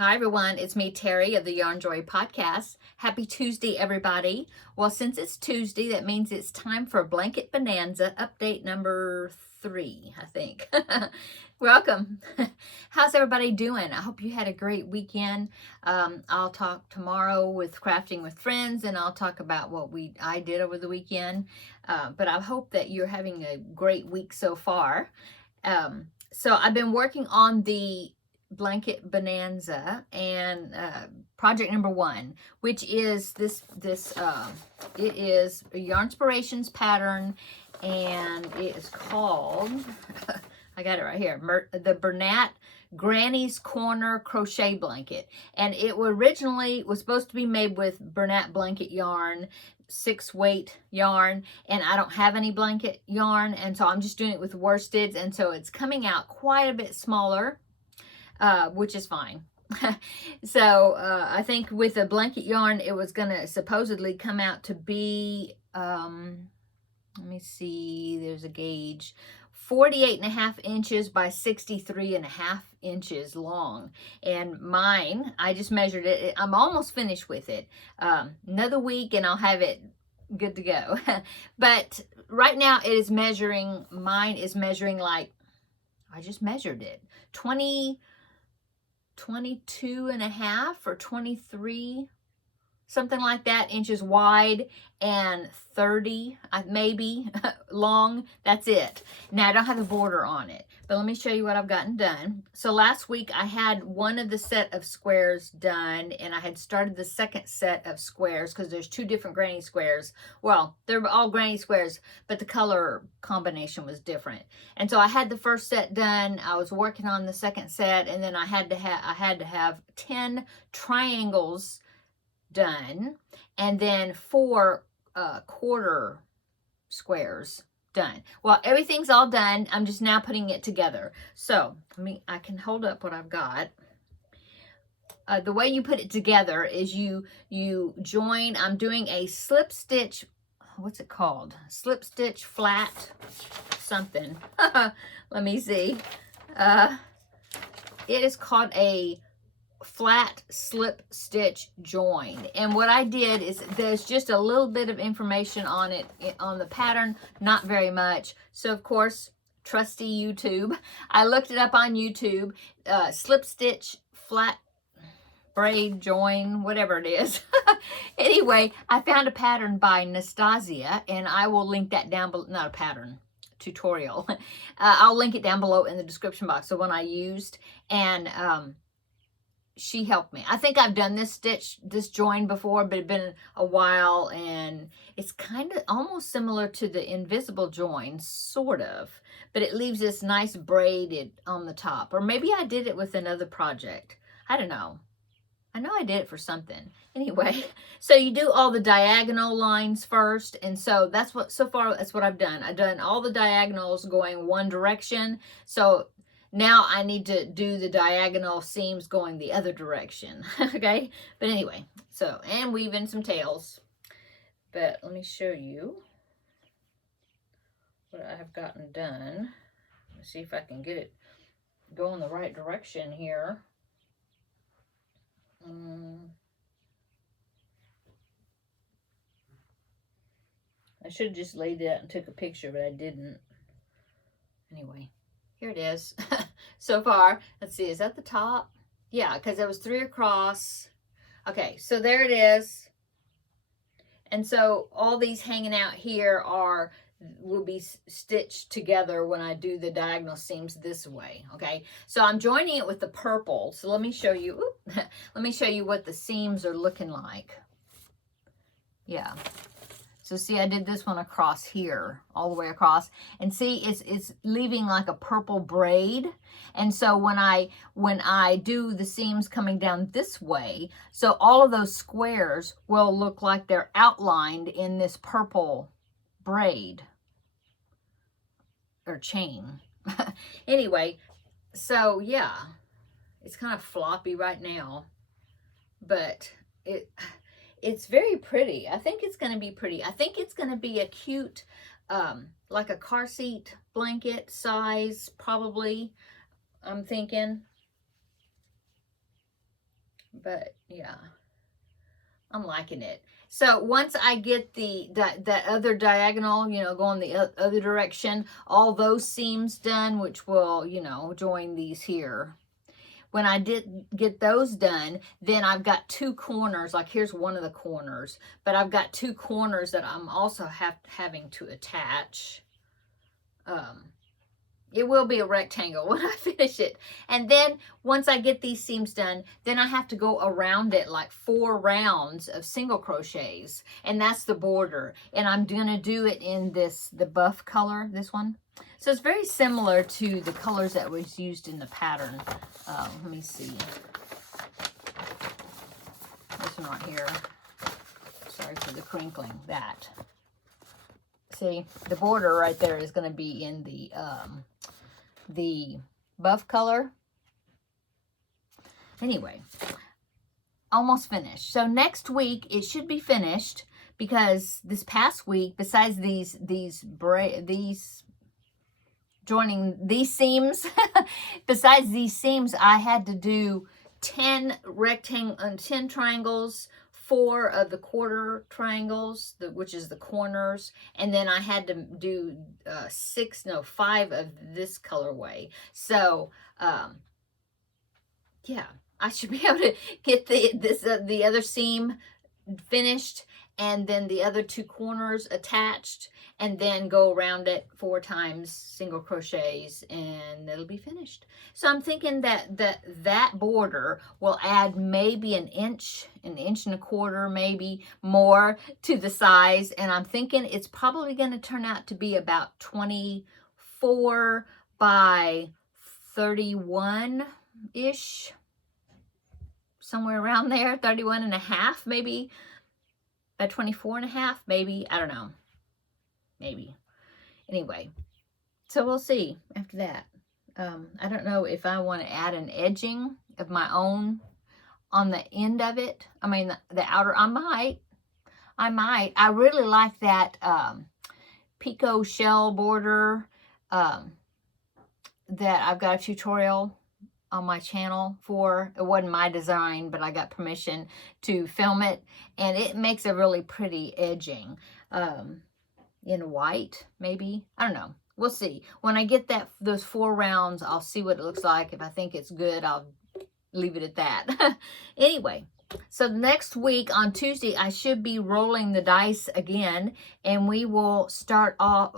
Hi everyone, it's me Terry of the Yarn Joy podcast. Happy Tuesday everybody. Well, since it's Tuesday, that means it's time for Blanket Bonanza update number 3, I think. Welcome. How's everybody doing? I hope you had a great weekend. I'll talk tomorrow with Crafting with Friends, and I'll talk about what I did over the weekend. But I hope that you're having a great week so far. So I've been working on the Blanket Bonanza and project number 1, which is it is a Yarnspirations pattern, and it is called I got it right here, the Bernat Granny's Corner crochet blanket. And it originally was supposed to be made with Bernat blanket yarn, 6-weight yarn, and I don't have any blanket yarn, and so I'm just doing it with worsteds, and so it's coming out quite a bit smaller, which is fine. So I think with the blanket yarn, it was going to supposedly come out to be, let me see, there's a gauge, 48.5 inches by 63.5 inches long. And mine, I just measured it. I'm almost finished with it. Another week and I'll have it good to go. But right now it is measuring, mine is measuring like, I just measured it, 22.5 or 23, something like that, inches wide, and 30 maybe long. That's it. Now I don't have a border on it, but let me show you what I've gotten done. So last week I had one of the set of squares done, and I had started the second set of squares because there's 2 different granny squares. Well, they're all granny squares, but the color combination was different. And so I had the first set done. I was working on the second set, and then I had to have 10 triangles done, and then 4 quarter squares done. Well, everything's all done. I'm just now putting it together. So I can hold up what I've got. The way you put it together is you join. I'm doing a slip stitch. What's it called? Slip stitch flat something. Let me see. It is called a flat slip stitch join, and what I did is there's just a little bit of information on it on the pattern, not very much. So of course, trusty YouTube, I looked it up on YouTube. Slip stitch flat braid join, whatever it is. Anyway, I found a pattern by Nastasia, and I will link that down below. Not a pattern, tutorial. I'll link it down below in the description box, the one I used, and she helped me. I think I've done this join before, but it's been a while, and it's kind of almost similar to the invisible join, sort of, but it leaves this nice braided on the top. Or maybe I did it with another project. I don't know. I know I did it for something. Anyway, so you do all the diagonal lines first, and so that's what I've done. I've done all the diagonals going one direction. So now I need to do the diagonal seams going the other direction. Okay, but anyway, so, and weave in some tails. But let me show you what I have gotten done. Let's see if I can get it going the right direction here. I should have just laid it out and took a picture, but I didn't. Anyway, here it is. So far, let's see, is that the top? Yeah, because there was 3 across. Okay, so there it is. And so all these hanging out here will be stitched together when I do the diagonal seams this way. Okay, so I'm joining it with the purple. So let me show you. Let me show you what the seams are looking like. Yeah. So see, I did this one across here, all the way across, and see, it's leaving like a purple braid. And so when I do the seams coming down this way, so all of those squares will look like they're outlined in this purple braid or chain. Anyway, so yeah, it's kind of floppy right now, but it's very pretty. I think it's going to be pretty. I think it's going to be a cute, like a car seat blanket size, probably, I'm thinking. But yeah, I'm liking it. So once I get that other diagonal, you know, going the other direction, all those seams done, which will, you know, join these here. When I did get those done, then I've got two corners, like here's one of the corners, but I've got two corners that I'm also having to attach. It will be a rectangle when I finish it. And then once I get these seams done, then I have to go around it like 4 rounds of single crochets. And that's the border. And I'm going to do it in the buff color, this one. So it's very similar to the colors that was used in the pattern. Let me see. This one right here. Sorry for the crinkling. That. See, the border right there is going to be in the buff color. Anyway, almost finished. So next week it should be finished, because this past week, besides these joining these seams, besides these seams, I had to do 10 triangles, 4 of the quarter triangles, which is the corners, and then I had to do 5 of this colorway. So yeah, I should be able to get the other seam finished, and then the other 2 corners attached, and then go around it 4 times single crochets, and it'll be finished. So I'm thinking that border will add maybe an inch and a quarter, maybe more to the size, and I'm thinking it's probably going to turn out to be about 24 by 31-ish, somewhere around there, 31 and a half, maybe. By 24 and a half, maybe. I don't know. Maybe. Anyway, so we'll see after that. I don't know if I want to add an edging of my own on the end of it. I mean, the outer, I might. I really like that picot shell border that I've got a tutorial on my channel for. It wasn't my design, but I got permission to film it, and it makes a really pretty edging in white, maybe. I don't know. We'll see. When I get those 4 rounds, I'll see what it looks like. If I think it's good, I'll leave it at that. Anyway, so next week on Tuesday, I should be rolling the dice again, and we will start our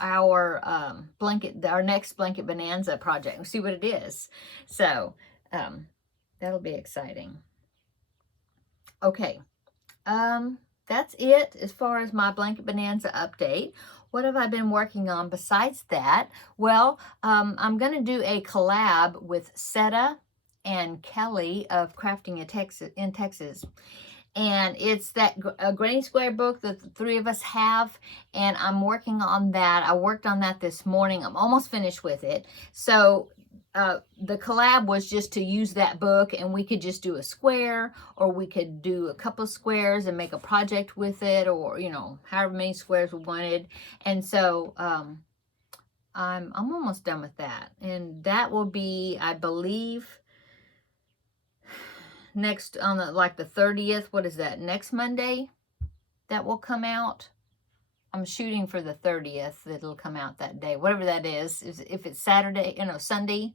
our next blanket bonanza project and see what it is. So that'll be exciting. Okay, that's it as far as my blanket bonanza update. What have I been working on besides that? Well, I'm going to do a collab with Seta and Kelly of Crafting in Texas. And it's that Granny Square book that the 3 of us have, and I'm working on that. I worked on that this morning. I'm almost finished with it. So the collab was just to use that book, and we could just do a square, or we could do a couple of squares and make a project with it, or, you know, however many squares we wanted. And so I'm almost done with that. And that will be, I believe, next on the 30th. What is that? Next Monday that will come out. I'm shooting for the 30th. It'll come out that day, whatever that is. If it's Saturday, you know, Sunday,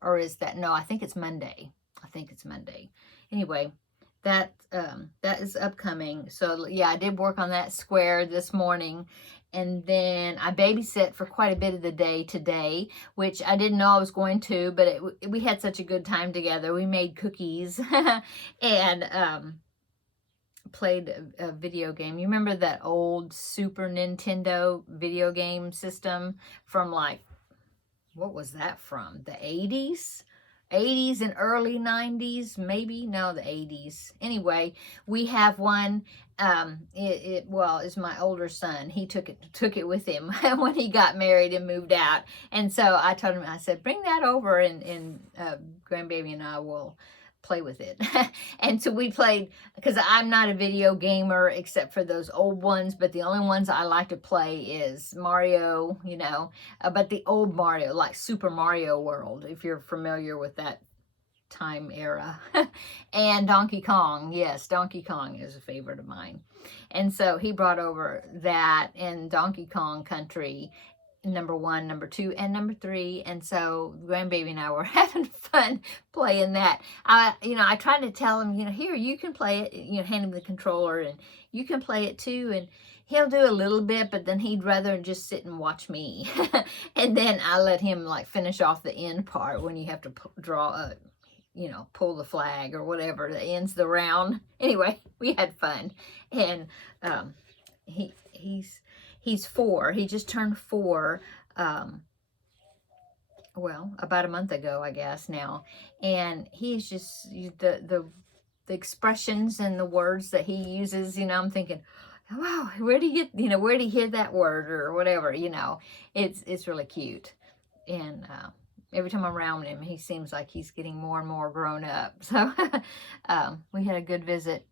or is that, no, I think it's Monday. I think it's Monday. Anyway, that is upcoming. So yeah, I did work on that square this morning. And then I babysat for quite a bit of the day today, which I didn't know I was going to, but we had such a good time together. We made cookies and played a video game. You remember that old Super Nintendo video game system from, like, what was that from? The 80s? 80s and early 90s, maybe? No, the 80s. Anyway, we have one. Well, it's my older son. He took it with him when he got married and moved out. And so I told him, I said, bring that over, and grandbaby and I will play with it. And so we played, because I'm not a video gamer except for those old ones, but the only ones I like to play is Mario, you know, but the old Mario, like Super Mario World, if you're familiar with that time era. And Donkey Kong. Yes, Donkey Kong is a favorite of mine. And so he brought over that in Donkey Kong Country, number 1, number 2, and number 3. And so grandbaby and I were having fun playing that. I tried to tell him, here, you can play it, hand him the controller and you can play it too. And he'll do a little bit, but then he'd rather just sit and watch me. And then I let him like finish off the end part when you have to draw a, pull the flag or whatever that ends the round. Anyway, we had fun. And he's 4. He just turned 4, well, about a month ago, I guess now. And he's just, the expressions and the words that he uses, I'm thinking, wow, where do you get, where do you hear that word or whatever, it's really cute. And every time I'm around him, he seems like he's getting more and more grown up. So we had a good visit.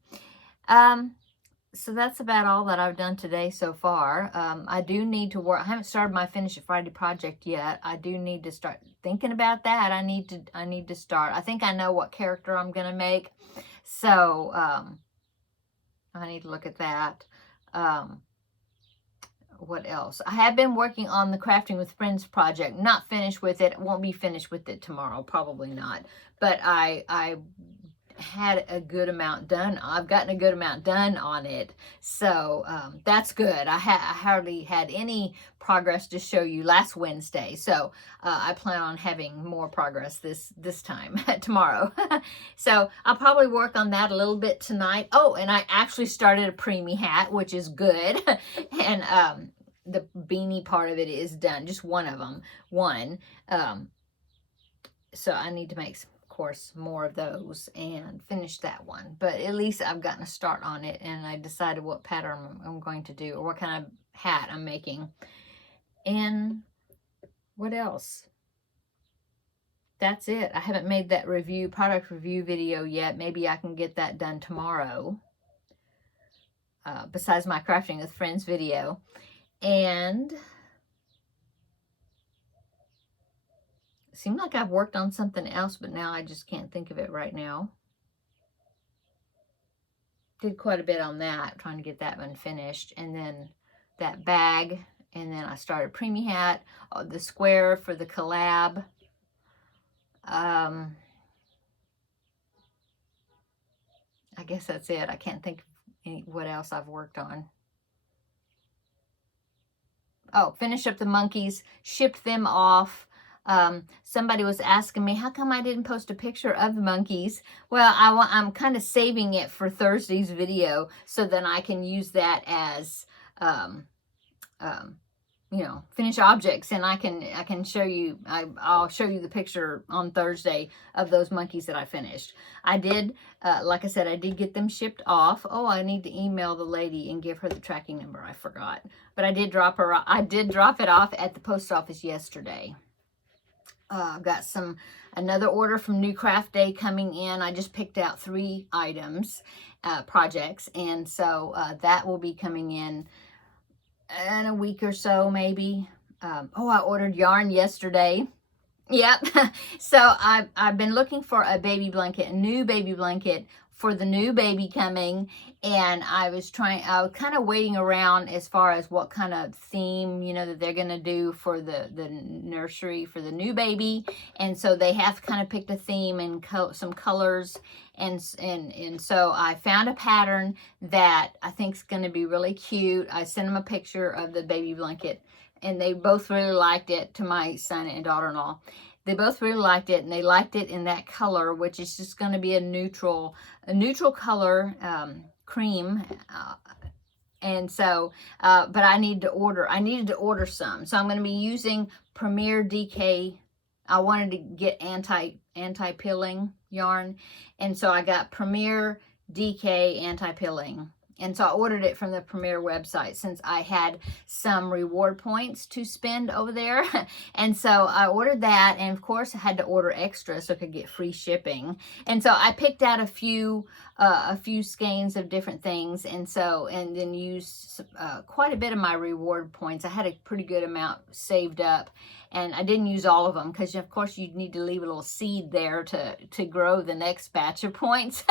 So that's about all that I've done today so far. I do need to work. I haven't started my Finish It Friday project yet. I do need to start thinking about that. I need to start. I think I know what character I'm going to make. So I need to look at that. What else? I have been working on the Crafting with Friends project. Not finished with it. Won't be finished with it tomorrow. Probably not. But I had a good amount done. I've gotten a good amount done on it. So that's good. I hardly had any progress to show you last Wednesday. So I plan on having more progress this time, tomorrow. So I'll probably work on that a little bit tonight. Oh, and I actually started a preemie hat, which is good. And the beanie part of it is done. Just one of them. So I need to make some, course, more of those and finish that one, but at least I've gotten a start on it, and I decided what pattern I'm going to do, or what kind of hat I'm making. And what else? That's it. I haven't made that product review video yet. Maybe I can get that done tomorrow, besides my Crafting with Friends video. And seemed like I've worked on something else, but now I just can't think of it right now. Did quite a bit on that, trying to get that one finished. And then that bag. And then I started preemie hat, the square for the collab. I guess that's it. I can't think of what else I've worked on. Oh, finish up the monkeys, shipped them off. Somebody was asking me, how come I didn't post a picture of the monkeys? Well, I'm kind of saving it for Thursday's video so that I can use that as, finished objects, and I can show you, I'll show you the picture on Thursday of those monkeys that I finished. I did, like I said, I did get them shipped off. Oh, I need to email the lady and give her the tracking number. I forgot, but I did drop it off at the post office yesterday. I've got another order from New Craft Day coming in. I just picked out 3 items, projects, and so that will be coming in a week or so, maybe. I ordered yarn yesterday. Yep. So I've been looking for a baby blanket, a new baby blanket for the new baby coming, and I was kind of waiting around as far as what kind of theme, that they're going to do for the nursery for the new baby. And so they have kind of picked a theme and some colors, and so I found a pattern that I think is going to be really cute. I sent them a picture of the baby blanket, and they both really liked it, to my son and daughter-in-law. They both really liked it, and they liked it in that color, which is just going to be a neutral color, cream. And so, but I needed to order some. So I'm going to be using Premier DK. I wanted to get anti-pilling yarn. And so I got Premier DK anti-pilling. And so I ordered it from the Premier website since I had some reward points to spend over there. And so I ordered that, and of course I had to order extra so I could get free shipping. And so I picked out a few a few skeins of different things, and then use quite a bit of my reward points. I had a pretty good amount saved up, and I didn't use all of them because of course you need to leave a little seed there to grow the next batch of points.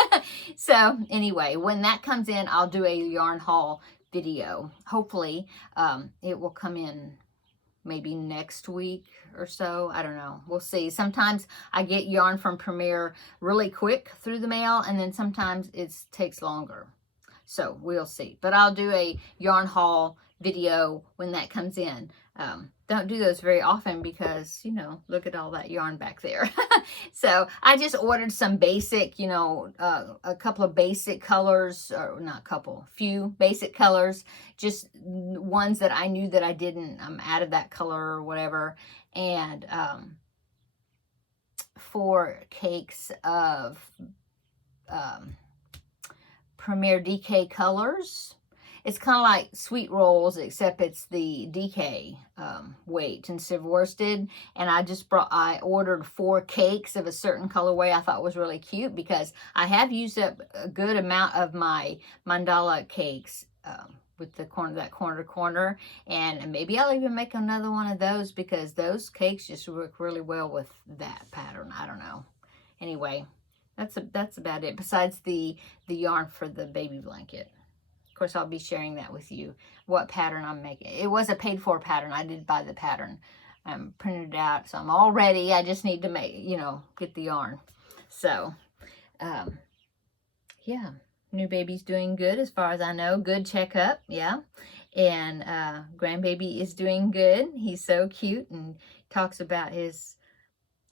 So anyway, when that comes in, I'll do a yarn haul video. Hopefully it will come in maybe next week or so. I don't know. We'll see. Sometimes I get yarn from Premier really quick through the mail, and then sometimes it takes longer. So we'll see. But I'll do a yarn haul video when that comes in. Don't do those very often because, you know, look at all that yarn back there. So I just ordered some basic, you know, a couple of basic colors, or not couple, few basic colors, just ones that I knew that I didn't out of that color or whatever. And 4 cakes of Premier DK colors. It's kind of like sweet rolls, except it's the DK weight instead of worsted. And I ordered 4 cakes of a certain colorway I thought was really cute, because I have used up a good amount of my mandala cakes with the corner to corner. And maybe I'll even make another one of those, because those cakes just work really well with that pattern. I don't know. Anyway, that's about it, besides the yarn for the baby blanket. Of course, I'll be sharing that with you, what pattern I'm making. It was a paid-for pattern. I did buy the pattern. I'm printed it out, so I'm all ready. I just need to get the yarn. So, yeah, new baby's doing good as far as I know. Good checkup, yeah. And grandbaby is doing good. He's so cute and talks about his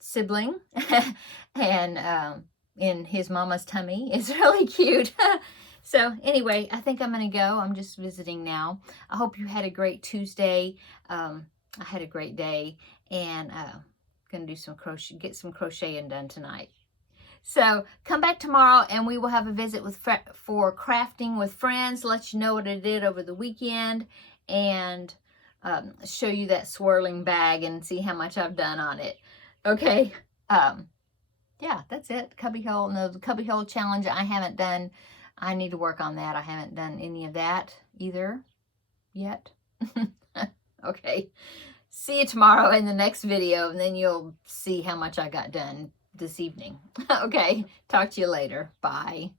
sibling and in his mama's tummy. It's really cute. So anyway, I think I'm going to go. I'm just visiting now. I hope you had a great Tuesday. I had a great day, and going to do some crochet, get some crocheting done tonight. So come back tomorrow, and we will have a visit for crafting with friends. Let you know what I did over the weekend, and show you that swirling bag and see how much I've done on it. Okay. Yeah, that's it. Cubbyhole. No, the cubbyhole challenge I haven't done. I need to work on that. I haven't done any of that either yet. Okay. See you tomorrow in the next video, and then you'll see how much I got done this evening. Okay. Talk to you later. Bye.